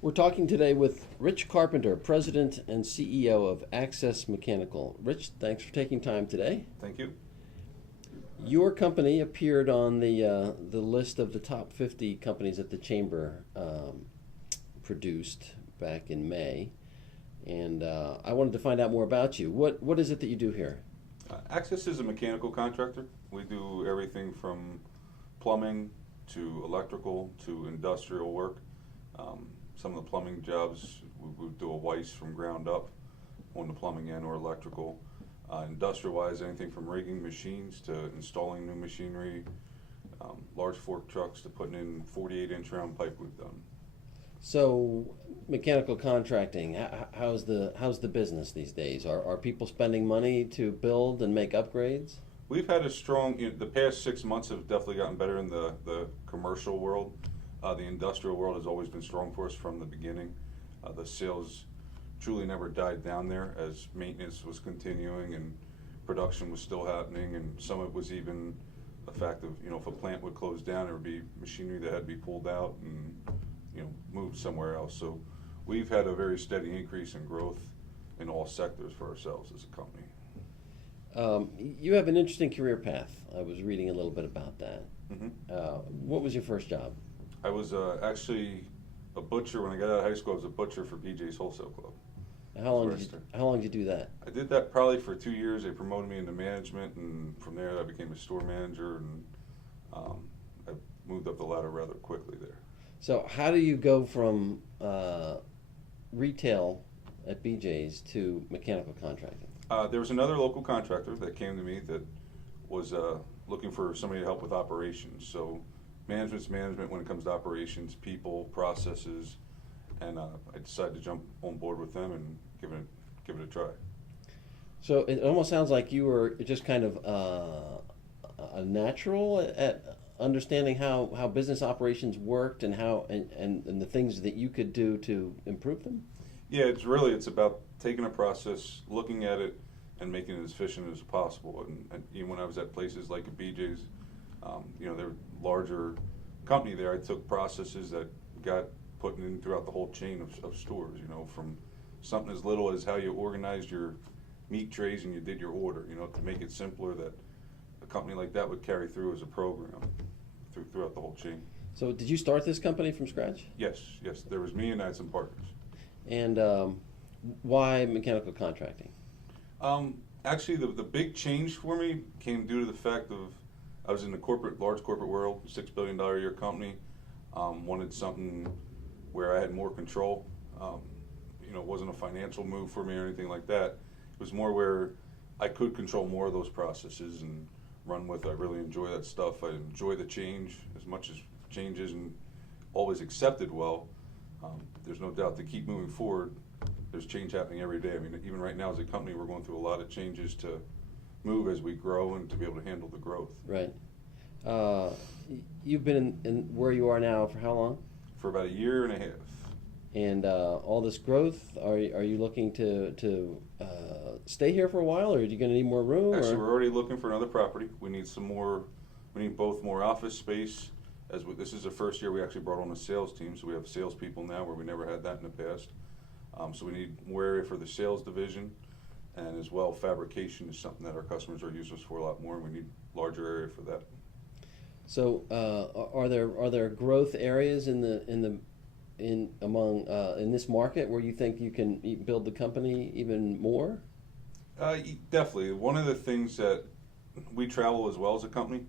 We're talking today with Rich Carpenter, President and CEO of Axcess Mechanical. Rich, thanks for taking time today. Thank you. Your company appeared on the list of the top 50 companies that the Chamber produced back in May, and I wanted to find out more about you. What is it that you do here? Axcess is a mechanical contractor. We do everything from plumbing to electrical to industrial work. Some of the plumbing jobs, we would do a Weiss from ground up on the plumbing end or electrical. Industrial-wise, anything from rigging machines to installing new machinery, large fork trucks to putting in 48-inch round pipe we've done. So, mechanical contracting, how's the business these days? Are people spending money to build and make upgrades? We've had a strong, the past 6 months have definitely gotten better in the commercial world. The industrial world has always been strong for us from the beginning. The sales truly never died down there as maintenance was continuing and production was still happening, and some of it was even the fact of, if a plant would close down, there would be machinery that had to be pulled out and, moved somewhere else. So we've had a very steady increase in growth in all sectors for ourselves as a company. You have an interesting career path. I was reading a little bit about that. Mm-hmm. What was your first job? I was actually a butcher. When I got out of high school, I was a butcher for BJ's Wholesale Club. How long did you do that? I did that probably for 2 years. They promoted me into management, and from there I became a store manager, and I moved up the ladder rather quickly there. So how do you go from retail at BJ's to mechanical contracting? There was another local contractor that came to me that was looking for somebody to help with operations. So management's management when it comes to operations, people, processes, and I decided to jump on board with them and give it a try. So it almost sounds like you were just kind of a natural at understanding how business operations worked and how and the things that you could do to improve them. Yeah, it's about taking a process, looking at it, and making it as efficient as possible. And even when I was at places like a BJ's, they're larger company there. I took processes that got put in throughout the whole chain of stores. From something as little as how you organized your meat trays and you did your order. To make it simpler, that a company like that would carry through as a program throughout the whole chain. So did you start this company from scratch? Yes. There was me and I had some partners. And why mechanical contracting? Actually, the big change for me came due to the fact of I was in the large corporate world, $6 billion a year company. Wanted something where I had more control. It wasn't a financial move for me or anything like that. It was more where I could control more of those processes and run with. I really enjoy that stuff. I enjoy the change as much as change isn't always accepted well. There's no doubt to keep moving forward. There's change happening every day. I mean, even right now as a company, we're going through a lot of changes to move as we grow and to be able to handle the growth. Right. You've been in where you are now for how long? For about a year and a half. And all this growth, are you looking to stay here for a while, or are you going to need more room? Actually, we're already looking for another property. We need both more office space. This is the first year we actually brought on a sales team, so we have salespeople now where we never had that in the past. So we need more area for the sales division, and as well fabrication is something that our customers are using us for a lot more, and we need larger area for that. So are there growth areas in this market where you think you can build the company even more? Definitely. One of the things that we travel as well as a company.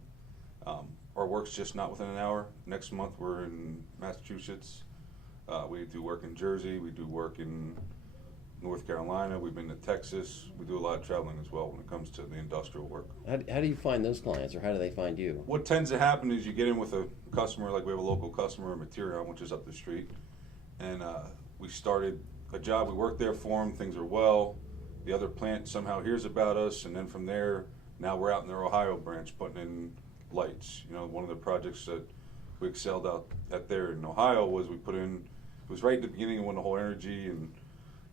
Our work's just not within an hour. Next month we're in Massachusetts. We do work in Jersey. We do work in North Carolina. We've been to Texas. We do a lot of traveling as well when it comes to the industrial work. How do you find those clients, or how do they find you? What tends to happen is you get in with a customer, like we have a local customer, Materion, which is up the street, and we started a job. We worked there for them. Things are well. The other plant somehow hears about us, and then from there, now we're out in their Ohio branch putting in lights. One of the projects that we excelled out at there in Ohio was we put in. It was right at the beginning when the whole energy and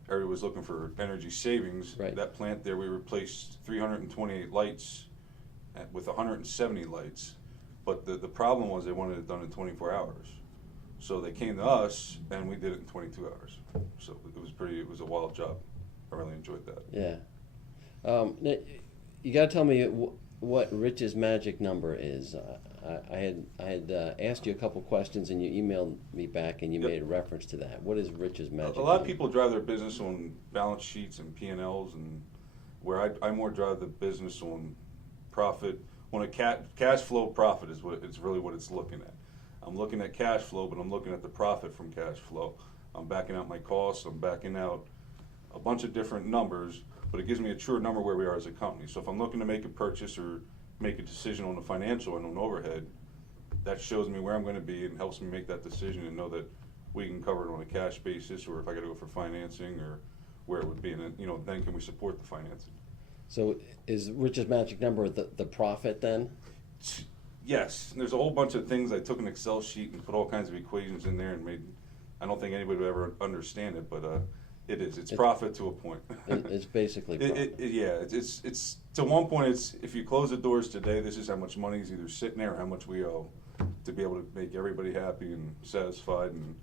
everybody was looking for energy savings. Right. That plant there, we replaced 328 lights with 170 lights. But the problem was they wanted it done in 24 hours. So they came to us, and we did it in 22 hours. So it was a wild job. I really enjoyed that. Yeah. Now, you got to tell me what Rich's magic number is. I had asked you a couple questions, and you emailed me back, and you Yep. made a reference to that. What is Rich's magic A lot of number? people drive their business on balance sheets and P&Ls, and where I more drive the business on profit. On a cash flow profit is what it's really what it's looking at. I'm looking at cash flow, but I'm looking at the profit from cash flow. I'm backing out my costs. I'm backing out a bunch of different numbers, but it gives me a truer number where we are as a company. So if I'm looking to make a purchase or make a decision on the financial and on overhead, that shows me where I'm going to be and helps me make that decision and know that we can cover it on a cash basis, or if I got to go for financing, or where it would be, and then, then can we support the financing? So is Rich's magic number the profit then? Yes, and there's a whole bunch of things. I took an Excel sheet and put all kinds of equations in there and made. I don't think anybody would ever understand it, but it is. It's profit to a point. It's basically profit. It's to one point. It's if you close the doors today, this is how much money is either sitting there or how much we owe to be able to make everybody happy and satisfied. And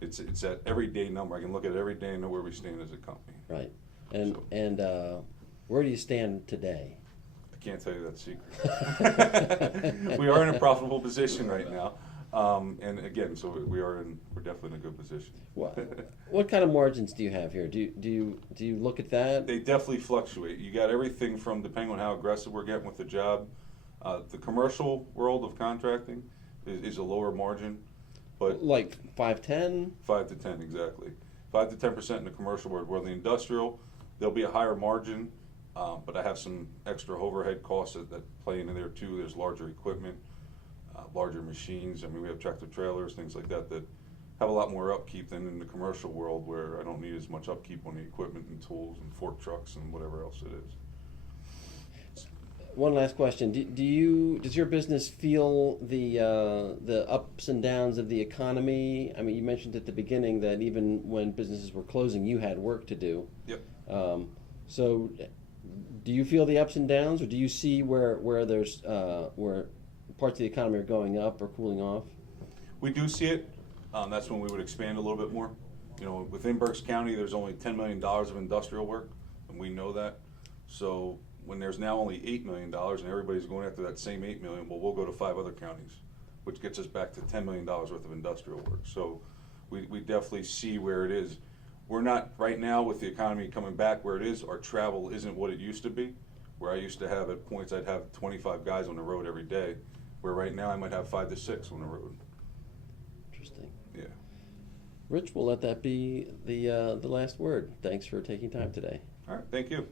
it's that everyday number. I can look at it every day and know where we stand as a company. Right. And where do you stand today? I can't tell you that secret. We are in a profitable position right now, and again, so we're definitely in a good position. What kind of margins do you have here? Do you look at that? They definitely fluctuate. You got everything from depending on how aggressive we're getting with the job. The commercial world of contracting is a lower margin, but Like 5-10? 5 to 10 exactly. 5 to 10% in the commercial world. Where the industrial, there'll be a higher margin. But I have some extra overhead costs that play into there too. There's larger equipment, larger machines. I mean, we have tractor trailers, things like that have a lot more upkeep than in the commercial world, where I don't need as much upkeep on the equipment and tools and fork trucks and whatever else it is. One last question: does your business feel the ups and downs of the economy? I mean, you mentioned at the beginning that even when businesses were closing, you had work to do. Yep. So, do you feel the ups and downs, or do you see where there's where parts of the economy are going up or cooling off? We do see it. That's when we would expand a little bit more. Within Berks County, there's only $10 million of industrial work, and we know that. So when there's now only $8 million, and everybody's going after that same $8 million, well, we'll go to 5 other counties, which gets us back to $10 million worth of industrial work. So we definitely see where it is. We're not, right now, with the economy coming back where it is, our travel isn't what it used to be, where I used to have, at points, I'd have 25 guys on the road every day, where right now I might have 5 to 6 on the road. Interesting. Yeah. Rich, we'll let that be the last word. Thanks for taking time today. All right, thank you.